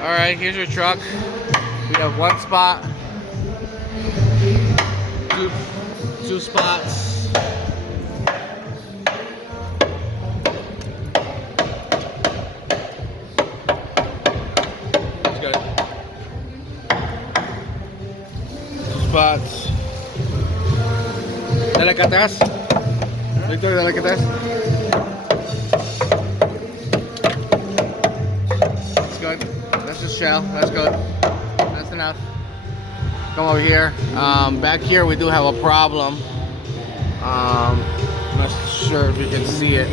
Alright, here's your truck. We have one spot, two spots. That's good. Two spots. Dale acá atrás. Victor, dale acá atrás. That's good. That's just shell. That's good. That's enough. Come over here. Back here we do have a problem. I'm not sure if you can see it.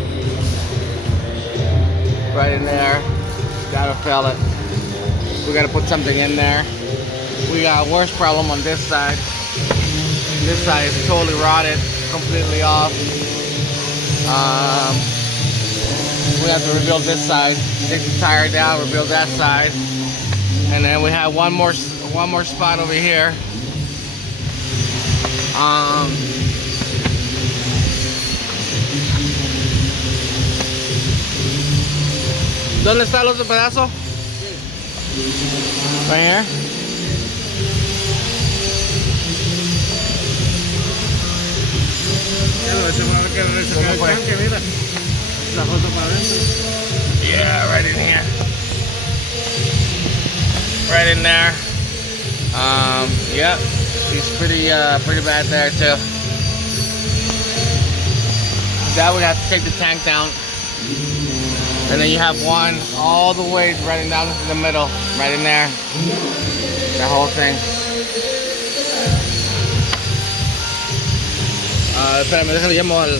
Right in there. Gotta fill it. We gotta put something in there. We got a worse problem on this side. This side is totally rotted, completely off. We have to rebuild this side. Take the tire down, rebuild that side, and then we have one more spot over here. ¿Dónde está el otro pedazo? Right here. Yeah, right in here. Right in there. Yep. He's pretty bad there too. That would have to take the tank down. And then you have one all the way running down into the middle, right in there. The whole thing. Espérame, déjale llamo al